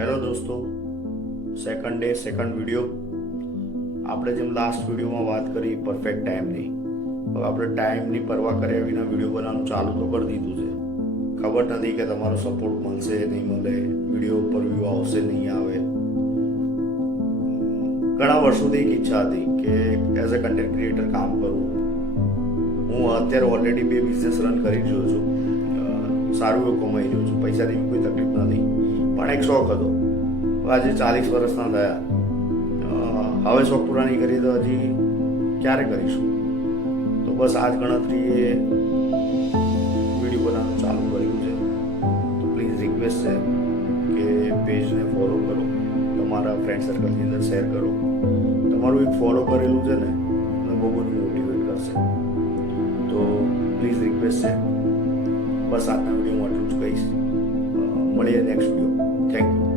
Hello દોસ્તો, second day second video. આપણે જેમ લાસ્ટ વિડીયોમાં વાત કરી પરફેક્ટ ટાઈમની, હવે આપણે ટાઈમની પરવા કર્યા વિના વિડીયો બનાવવાનું ચાલુ તો કરી દીધું છે. ખબર નથી કે તમારો સપોર્ટ મળશે નહીં મળે, વિડીયો ઉપર વ્યૂ આવશે નહીં આવે. ઘણા વર્ષોથી એક ઈચ્છા હતી કે એઝ અ કન્ટેન્ટ ક્રિએટર કામ કરું. હું અત્યારે ઓલરેડી 2 બિઝનેસ રન કરી રહ્યો છું, સારું એવું કમાઈ રહ્યો છું, પૈસાની કોઈ તકલીફ નથી, પણ એક શોખ હતો. આજે 40 વર્ષના થયા, હવે શોખ પૂરા નહીં કરીએ તો હજી ક્યારે કરીશું? તો બસ આ જ ગણતરીએ વિડીયો બનાવવાનું ચાલુ કર્યું છે. તો પ્લીઝ રિક્વેસ્ટ છે કે પેજને ફોલો કરો, તમારા ફ્રેન્ડ સર્કલની અંદર શેર કરો. તમારું એક ફોલો કરેલું છે ને મને બહુ બધું મોટિવેટ કરશે. તો પ્લીઝ રિક્વેસ્ટ છે. બસ આજના વિડીયોમાં આટલું જ કહીશ. મળીએ નેક્સ્ટ વિડીયો. Thank you.